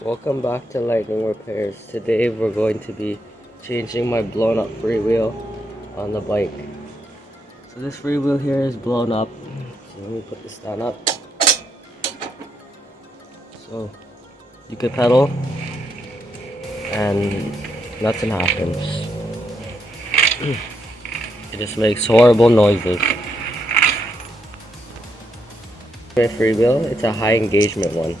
Welcome back to Lightning Repairs. Today we're going to be changing my blown up freewheel on the bike. So this freewheel here is blown up. So let me put this down up. So you could pedal and nothing happens. It just makes horrible noises. My freewheel, it's a high engagement one.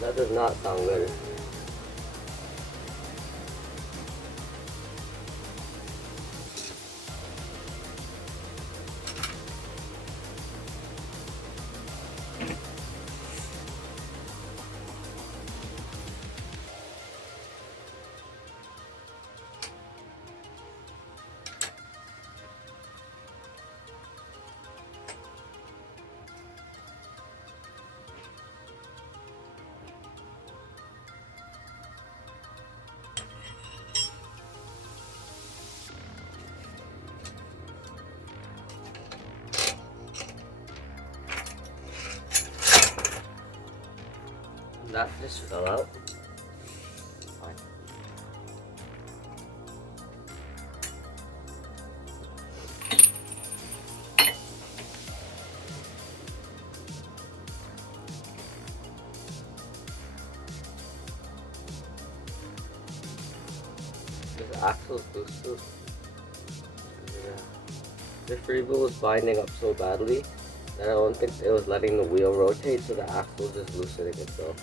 That does not sound good. That just fell out. Fine. This axle's loose too. Yeah. The freewheel was binding up so badly that I don't think it was letting the wheel rotate, so the axle was just loosening itself.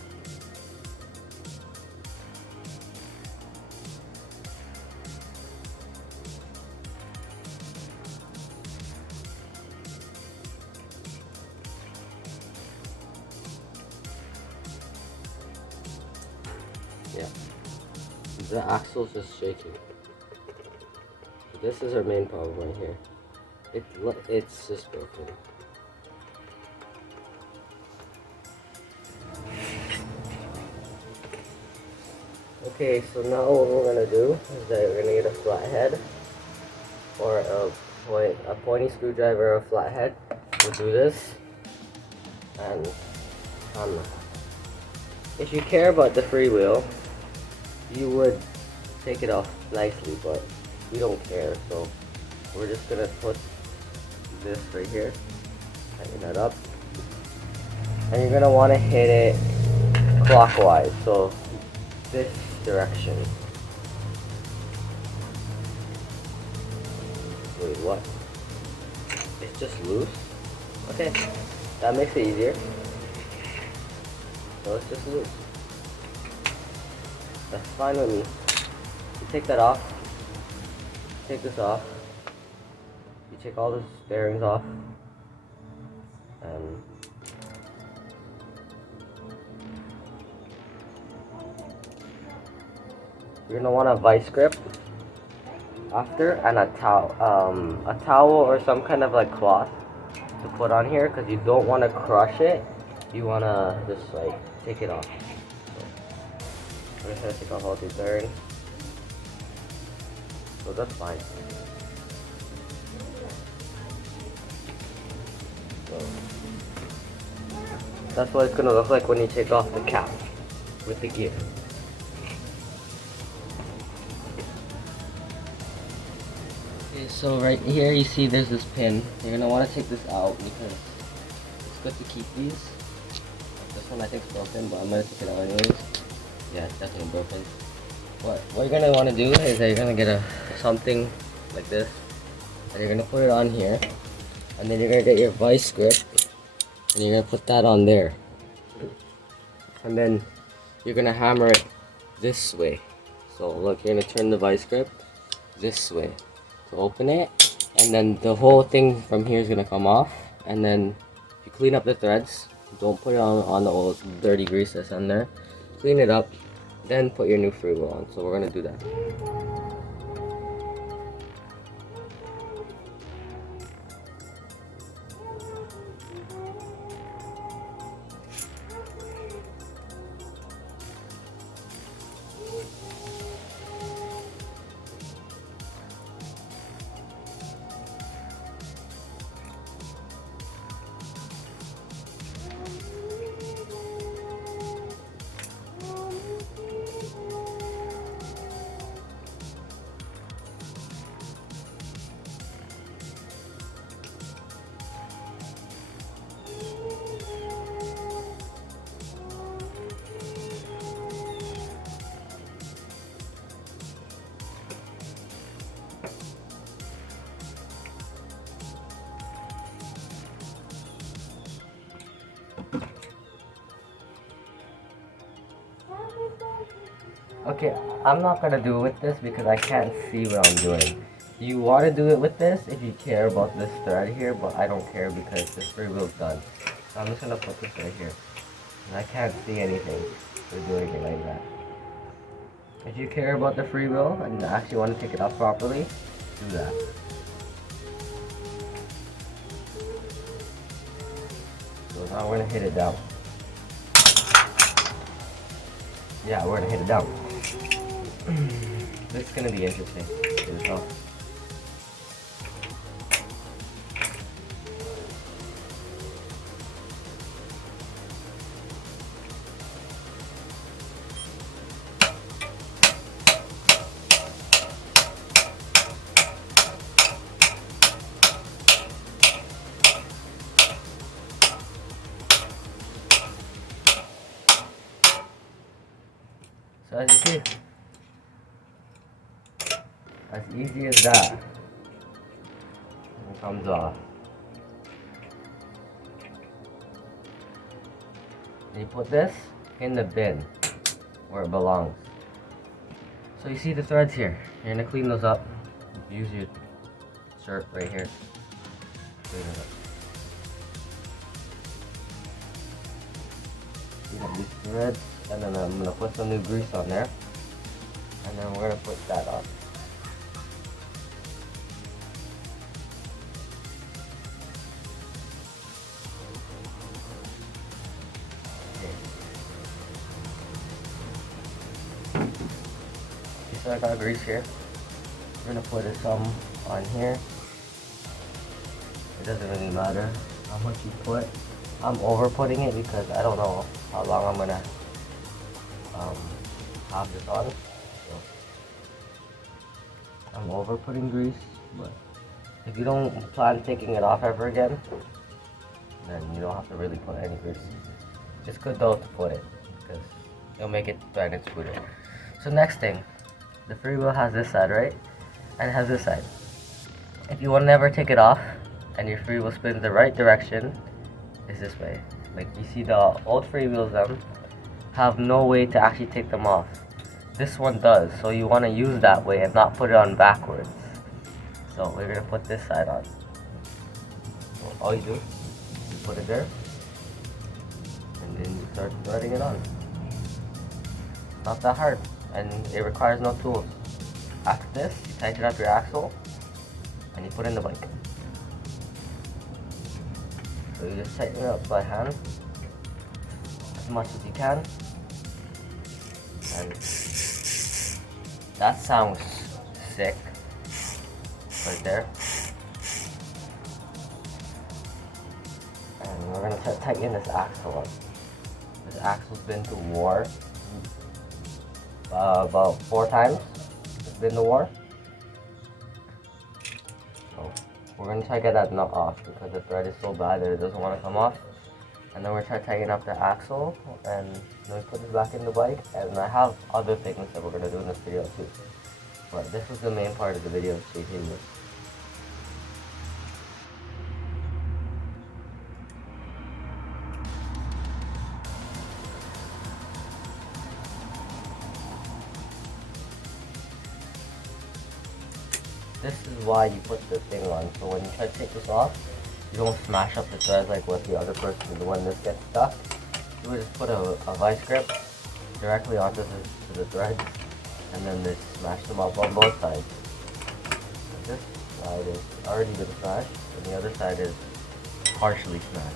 Yeah, the axle's just shaking. So this is our main problem right here. It's just broken. Okay, so now what we're gonna do is that we're gonna get a flathead or a pointy screwdriver or a flathead. We'll do this, and if you care about the freewheel, you would take it off nicely, but we don't care, so we're just gonna put this right here, tighten that up, and you're gonna want to hit it clockwise, so this direction. Wait, what? It's just loose? Okay, that makes it easier. So it's just loose. That's fine with me. You take that off. Take this off. You take all the bearings off. And you're gonna want a vice grip after, and a towel or some kind of like cloth to put on here, because you don't want to crush it. You want to just like take it off. So I'm just gonna take off all these bearings. So that's fine. So that's what it's gonna look like when you take off the cap with the gear. Okay, so right here you see there's this pin. You're gonna want to take this out because it's good to keep these. This one I think is broken, but I'm gonna take it out anyways. Yeah, it's definitely broken. What you're gonna want to do is that you're gonna get something like this, and you're gonna put it on here, and then you're gonna get your vice grip, and you're gonna put that on there, and then you're gonna hammer it this way. So look, you're gonna turn the vice grip this way to open it, and then the whole thing from here is gonna come off, and then you clean up the threads. Don't put it on the old dirty grease that's on there. Clean it up, then put your new freewheel on. So we're gonna do that. Okay, I'm not gonna do it with this because I can't see what I'm doing. You want to do it with this if you care about this thread here, but I don't care because this freewheel's done. So I'm just gonna put this right here. And I can't see anything for doing it like that. If you care about the freewheel and actually want to take it off properly, do that. So now we're gonna hit it down. Yeah, we're gonna hit it down. This is gonna be interesting. So as you see, as easy as that, it comes off. And you put this in the bin where it belongs. So you see the threads here. You're gonna clean those up. Use your shirt right here. Clean it up. Clean up these threads, and then I'm gonna put some new grease on there. And then we're gonna put that on. So I got grease here. We're gonna put some on here. It doesn't really matter how much you put. I'm over putting it because I don't know how long I'm gonna have this on. So I'm over putting grease, but if you don't plan taking it off ever again, then you don't have to really put any grease. It's good though to put it because it'll make it thread and smoother. So next thing, the freewheel has this side, right? And it has this side. If you want to never take it off and your freewheel spins the right direction, is this way. Like you see the old freewheels have no way to actually take them off. This one does, so you want to use that way and not put it on backwards. So we're going to put this side on. So all you do, you put it there, and then you start threading it on. Not that hard, and it requires no tools. After this, you tighten up your axle, and you put in the bike. So you just tighten it up by hand, as much as you can. And that sounds sick, right there. And we're gonna tighten this axle up. This axle's been to war about 4 times. It's been to war. So we're gonna try to get that nut off because the thread is so bad that it doesn't want to come off. And then we're trying to tighten up the axle, and then we put this back in the bike. And I have other things that we're gonna do in this video too. But this was the main part of the video, changing this. This is why you put the thing on, so when you try to take this off, you don't smash up the threads like what the other person did when this gets stuck. You would just put a vice grip directly onto the threads, and then just smash them up on both sides. This side is already been smashed, and the other side is partially smashed.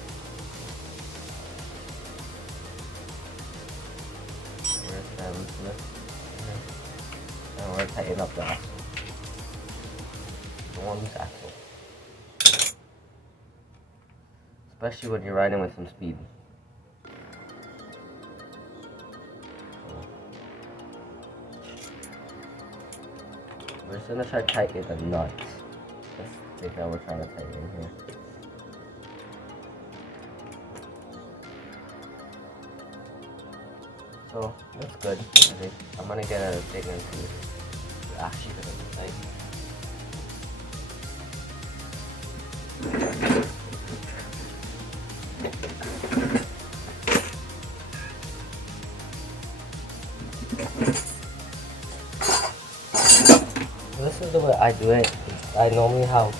And we're tightening up the axle. Don't want to lose axle. Especially when you're riding with some speed. We're just gonna try to tighten the nuts. That's the thing that we're trying to tighten here. So that's good. I think I'm gonna get a thing into actually gonna tighten. this is the way I do it. I normally have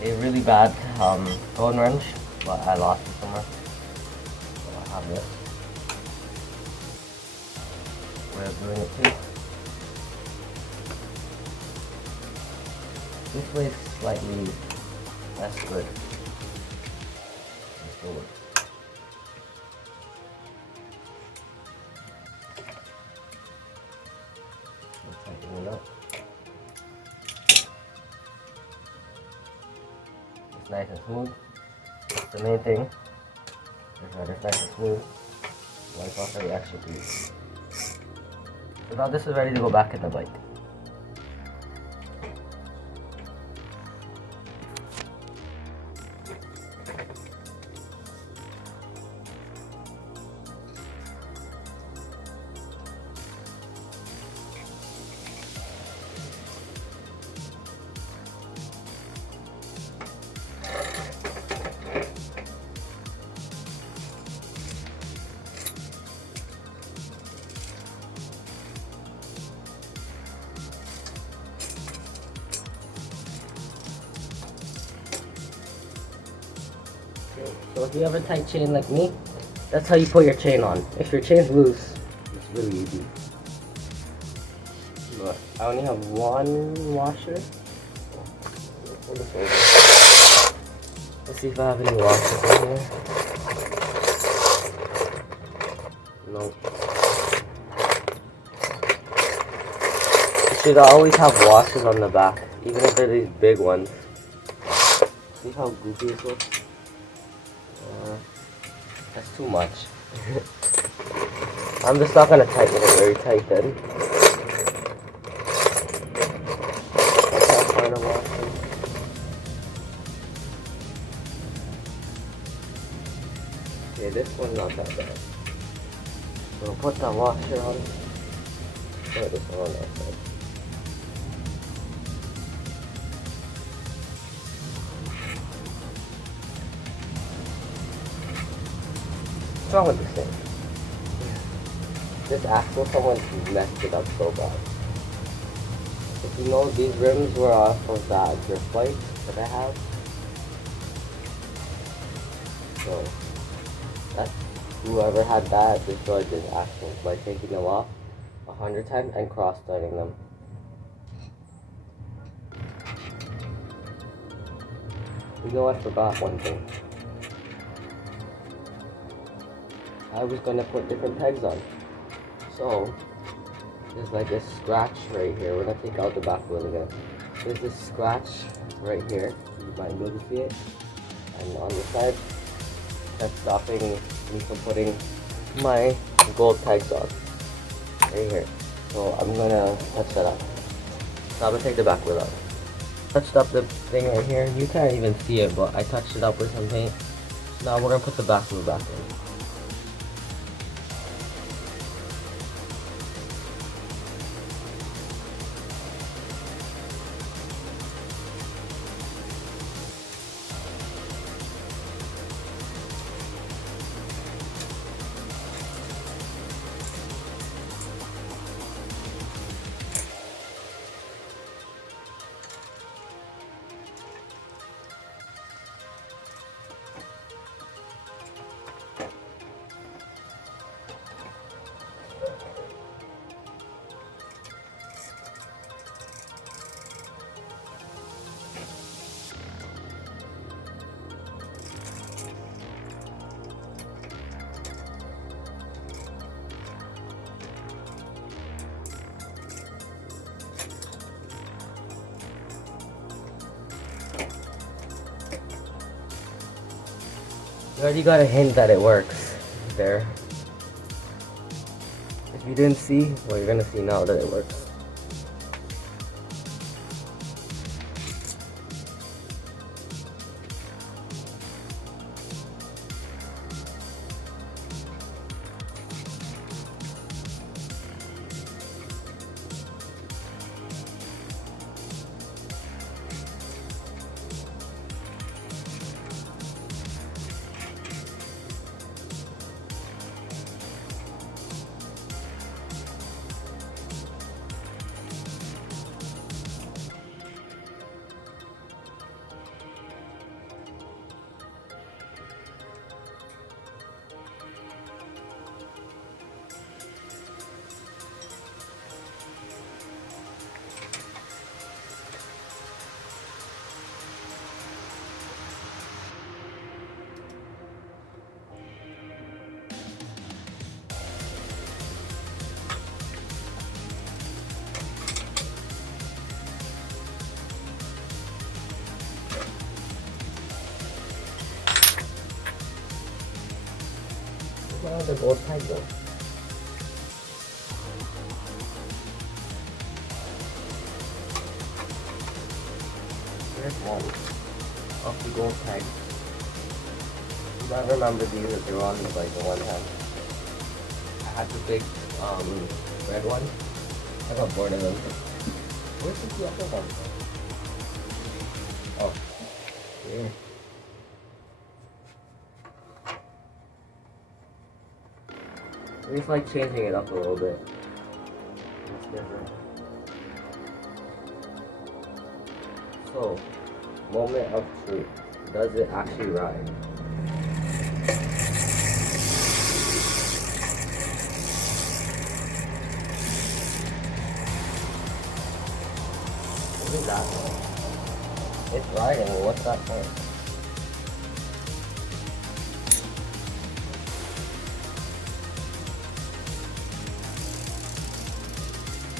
a really bad Allen wrench, but I lost it somewhere. So I have this way of doing it too. This way is slightly less good. It still works. Tighten it up. It's nice and smooth. That's the main thing. It's nice and smooth. Wipe off the extra grease. So now this is ready to go back in the bike. So if you have a tight chain like me, that's how you put your chain on. If your chain's loose, it's really easy. But I only have one washer. Pull this over. Let's see if I have any washers in here. No. You should always have washers on the back, even if they're these big ones. See how goofy this looks? That's too much. I'm just not gonna tighten it very tight then. I can't find a washer. Okay, this one's not that bad. So I'll put that washer on. Put this one on that side. What's wrong with this thing? This axle, someone messed it up so bad. If you know, these rims were off of that drift bike that I have. So, that's whoever had that destroyed this axle by taking them off 100 times and cross-threading them. You know, I forgot one thing. I was gonna put different pegs on. So, there's like a scratch right here. We're gonna take out the back wheel again. There's this scratch right here. You might be able to see it. And on the side, that's stopping me from putting my gold pegs on. Right here. So I'm gonna touch that up. So I'm gonna take the back wheel out. Touched up the thing right here. You can't even see it, but I touched it up with some paint. Now we're gonna put the back wheel back in. You already got a hint that it works there. If you didn't see, well, you're gonna see now that it works. the gold tag though? Here's one of the gold tags. I remember these that they were on like the one time. I had the big red one. I got bored of them. Where's the other one? Oh, here. I just like changing it up a little bit. It's different. So, moment of truth. Does it actually ride? What is that? It's riding. Well, what's that for?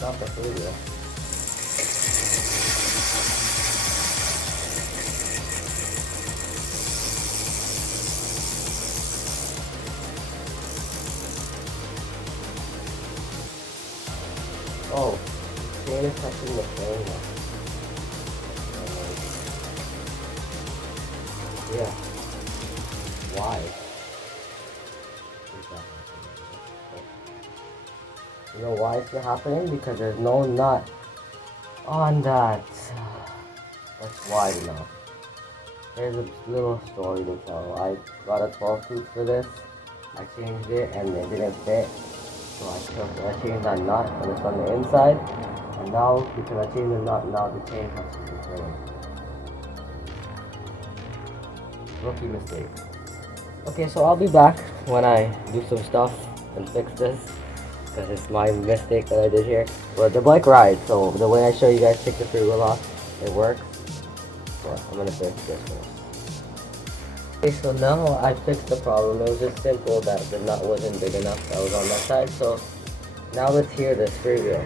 Not the Freewheel. Oh, the chain is touching the frame now. Yeah. Why? You know why it's happening? Because there's no nut on that. That's wide enough. Here's a little story to tell. I got a 12 tooth for this. I changed it and it didn't fit. So I changed that nut and it's on the inside. And now, because I changed the nut, now the chain touches the frame. Rookie mistake. Okay, so I'll be back when I do some stuff and fix this. Because it's my mistake that I did here. But the bike rides, so the way I show you guys take the Freewheel off, it works. But I'm gonna fix this first. Okay, so now I fixed the problem. It was just simple that the nut wasn't big enough that was on that side. So now let's hear this Freewheel.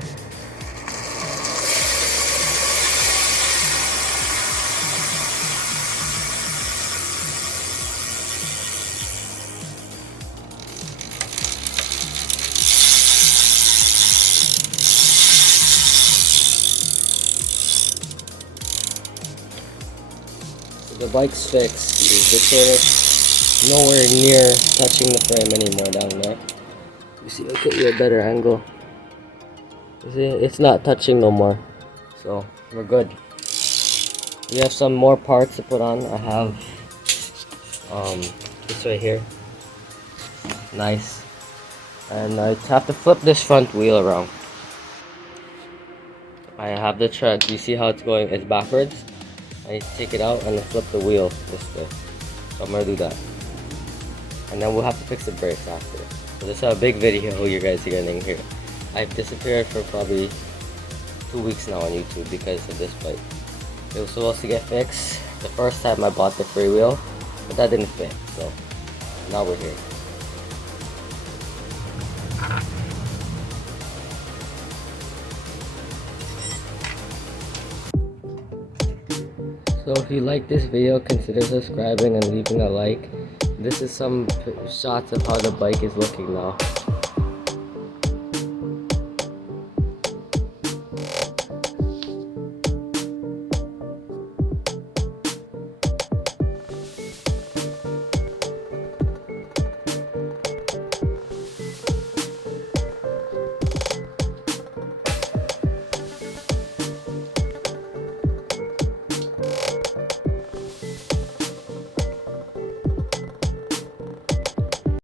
The bike's fixed. The chain is nowhere near touching the frame anymore down there. You see, I'll get you a better angle. You see, it's not touching no more. So, we're good. We have some more parts to put on. I have this right here. Nice. And I have to flip this front wheel around. I have the tread. You see how it's going? It's backwards. I need to take it out and then flip the wheel this way. So I'm gonna do that. And then we'll have to fix the brakes after. So this is a big video you guys are getting here. I've disappeared for probably 2 weeks now on YouTube because of this bike. It was supposed to get fixed the first time I bought the Freewheel, but that didn't fit. So now we're here. So if you like this video, consider subscribing and leaving a like. This is some shots of how the bike is looking now.